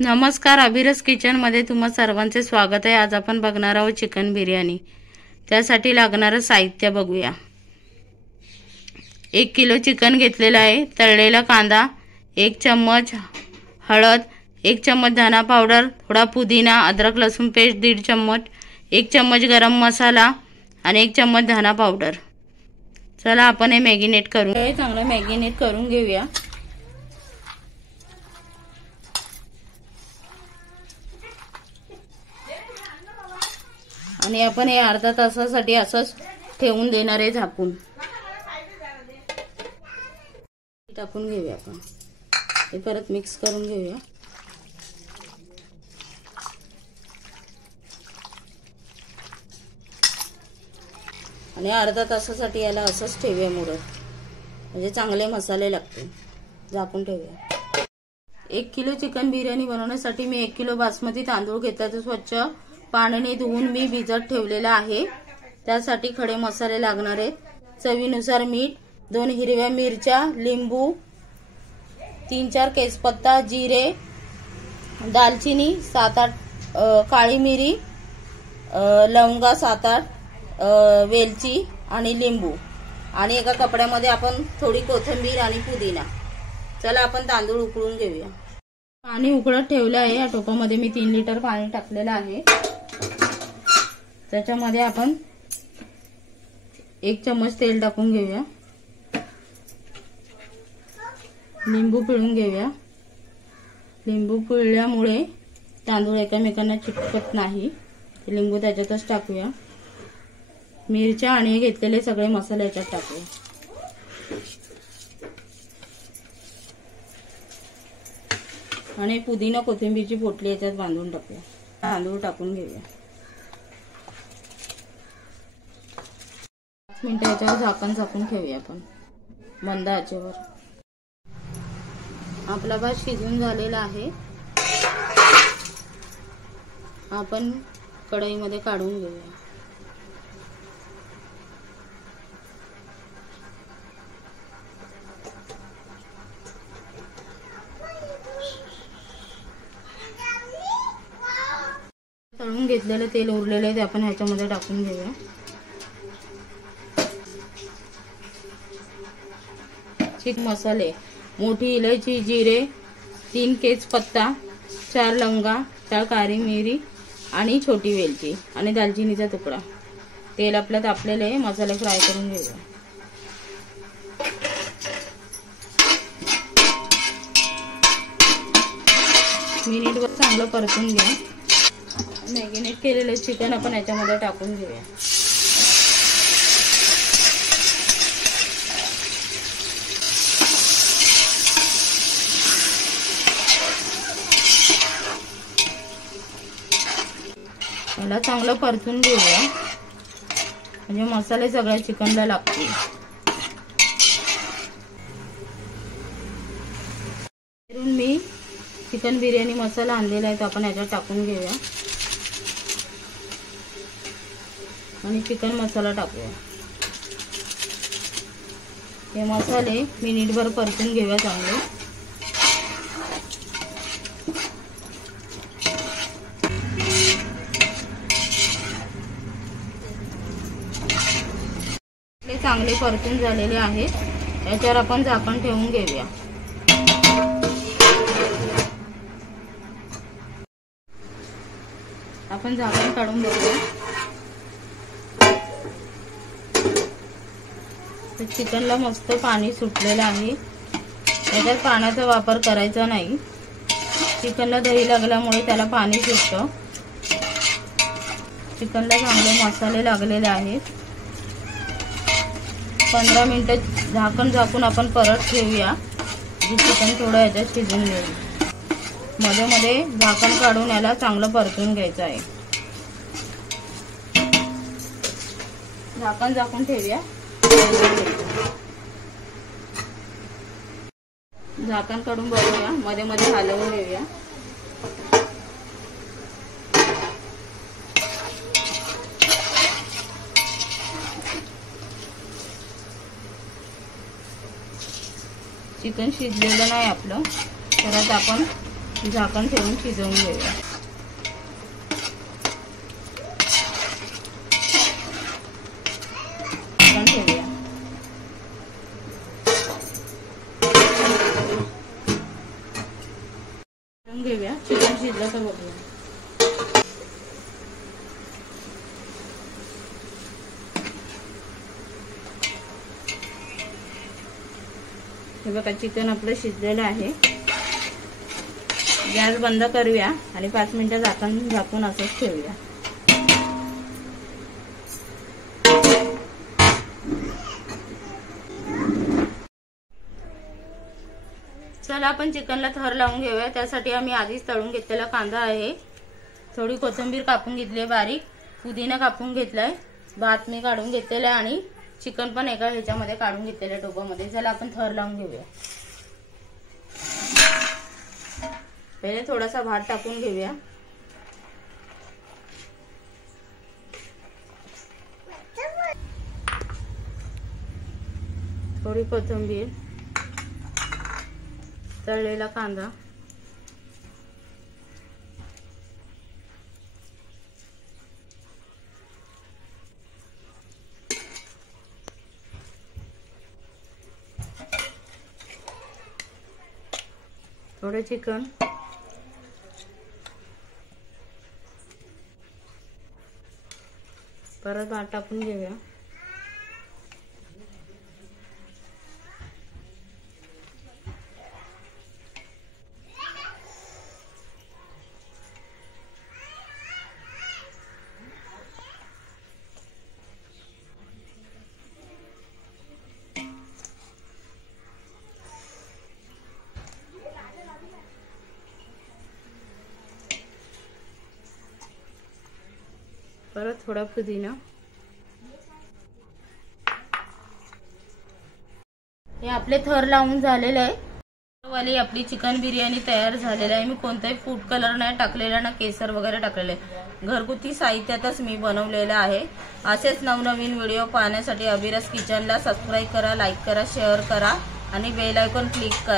नमस्कार, अभिरस किचन मध्ये तुम्हा सर्वांचे स्वागत आहे। आज आपण बघणार आहोत चिकन बिर्याणी। त्यासाठी लागणारे साहित्य बघूया। 1 किलो चिकन घेतलेला आहे। तळलेला कांदा, 1 चम्मच हळद, 1 चम्मच धना पावडर, थोडा पुदीना, अद्रक लसूण पेस्ट 1.5 चम्मच, 1 चम्मच गरम मसाला आणि 1 चम्मच धना पावडर। चला आपण हे मॅरिनेट करू। हे चांगलं मॅरिनेट करून घेऊया। आणि आपण हे अर्धा तासासाठी असंच ठेवून देणार आहे झाकून। टाकून घेऊया आपण। हे परत मिक्स करून घेऊया। आणि अर्धा तासासाठी याला असंच ठेवूया मुरत, म्हणजे चांगले मसाले लागतील। झाकून ठेवूया। 1 किलो चिकन बिर्याणी बनवण्यासाठी मी 1 किलो बासमती तांदूळ घेतला। तो स्वच्छ पाण्याने धुवून मी भिजत ठेवलेला आहे। त्यासाठी खडे मसाले लागणार आहेत। चवीनुसार मीठ, 2 हिरव्या मिरच्या, लिंबू, 3-4 तेजपत्ता, जिरे, दालचिनी 7-8, काळी मिरी, लवंगा 7-8, वेलची आणि लिंबू। आणि एका कपड्यामध्ये आपण थोडी कोथिंबीर आणि पुदिना। चला आपण तांदूळ उकळून घेऊया। पाणी उकळत ठेवलं आहे। या टोपामध्ये मी 3 लिटर पाणी टाकलेलं आहे। त्याच्यामध्ये आपण 1 चम्मच तेल टाकून घेऊया। लिंबू पिळून घेऊया। लिंबू पिळल्यामुळे तांदूळ एकमेकांना चिटकत नाही। लिंबू त्याच्यातच टाकूया। मिरच्या आणि घेतलेले सगळे मसाले याच्यात टाकूया। आणि पुदिना कोथिंबीरची पोटली याच्यात बांधून टाकूया। तांदूळ टाकून घेऊया। 5 मिनिटं याच्यावर झाकण झाकून ठेवूया आपण मंद आचेवर। आपला भात शिजून झालेला आहे। आपण कढईमध्ये काढून घेऊया। तळून घेतलेलं तेल उरलेलं आहे ते आपण ह्याच्यामध्ये टाकून घेऊया। चिकन मसाले, मोठी इलायची, जिरे, 3 तेजपत्ता, 4 लवंगा, 4 काळी मिरी आणि छोटी वेलची आणि दालचिनीचा तुकडा। तेल आपलं तापलेलं आहे। मसाले फ्राय करून घेऊया। मिनिटभर चांगलं परतून घ्या। मॅरिनेट केलेलं चिकन आपण याच्यामध्ये टाकून घेऊया। याला चांगलं परतून घेऊया, म्हणजे मसाले सगळ्या चिकनला लागतील। मी चिकन बिर्याणी मसाला आणलेला आहे तो आपण याच्यात टाकून घेऊया। आणि चिकन मसाला टाकूया। हे मसाले मिनिटभर परतून घेऊया चांगले। हे चांगले परतून झालेले आहेत। याच्यावर आपण झाकण ठेवून घेऊया। आपण झाकण काढून बघूया। चिकनला मस्त पाणी सुटलेलं आहे। याच्यात पाण्याचा वापर करायचा नाही। चिकनला दही लागल्यामुळे त्याला पाणी सुटतं। चिकनला चांगले मसाले लागलेले आहेत। 15 मिनिटं झाकण झाकून आपण परत ठेवूया, जे चिकन थोडं याच्यात शिजून घेऊ। मध्ये मध्ये झाकण काढून याला चांगलं परतून घ्यायचं आहे। झाकण झाकून ठेवूया। झाकण काढून बघूया। मध्ये मध्ये हलवून घेऊया। चिकन शिजलेलं नाही आपलं, तर आता आपण झाकण ठेवून शिजवून घेऊया. झाकण ठेवूया. घेऊया. चिकन शिजलं तर बघूया. हे बघा चिकन आपलं शिजलेलं आहे. गॅस बंद करूया आणि 5 मिनिटं झाकून असंच ठेवूया. चला आपण चिकनला थर लावून घेऊया. त्यासाठी आम्ही आधीच तळून घेतलेला कांदा आहे, थोडी कोथिंबीर कापून घेतली बारीक, पुदिना कापून घेतलाय, भात मी काढून घेतलेला आणि चिकन पण एका ह्याच्यामध्ये काढून घेतलेल्या डोबामध्ये. चला आपण थर लावून घेऊया. पहिले थोडासा भात टाकून घेऊया. थोडी कोथिंबीर, तळलेला कांदा, थोडे चिकन, परत भात टाकून घेऊया. परत थोडा पुदिना. हे आपले थर लावून झालेले आहे. वाली आपली चिकन बिर्याणी तयार झालेली आहे. मी कोणताही फूड कलर नाही टाकलेला ना केसर वगैरे टाकलेले. घरगुती साहित्यातच मी बनवलेलं आहे. असेच नवनवीन व्हिडिओ पाहण्यासाठी अभिरस किचनला सबस्क्राईब करा, लाईक करा, शेअर करा आणि बेल आयकॉन क्लिक करा.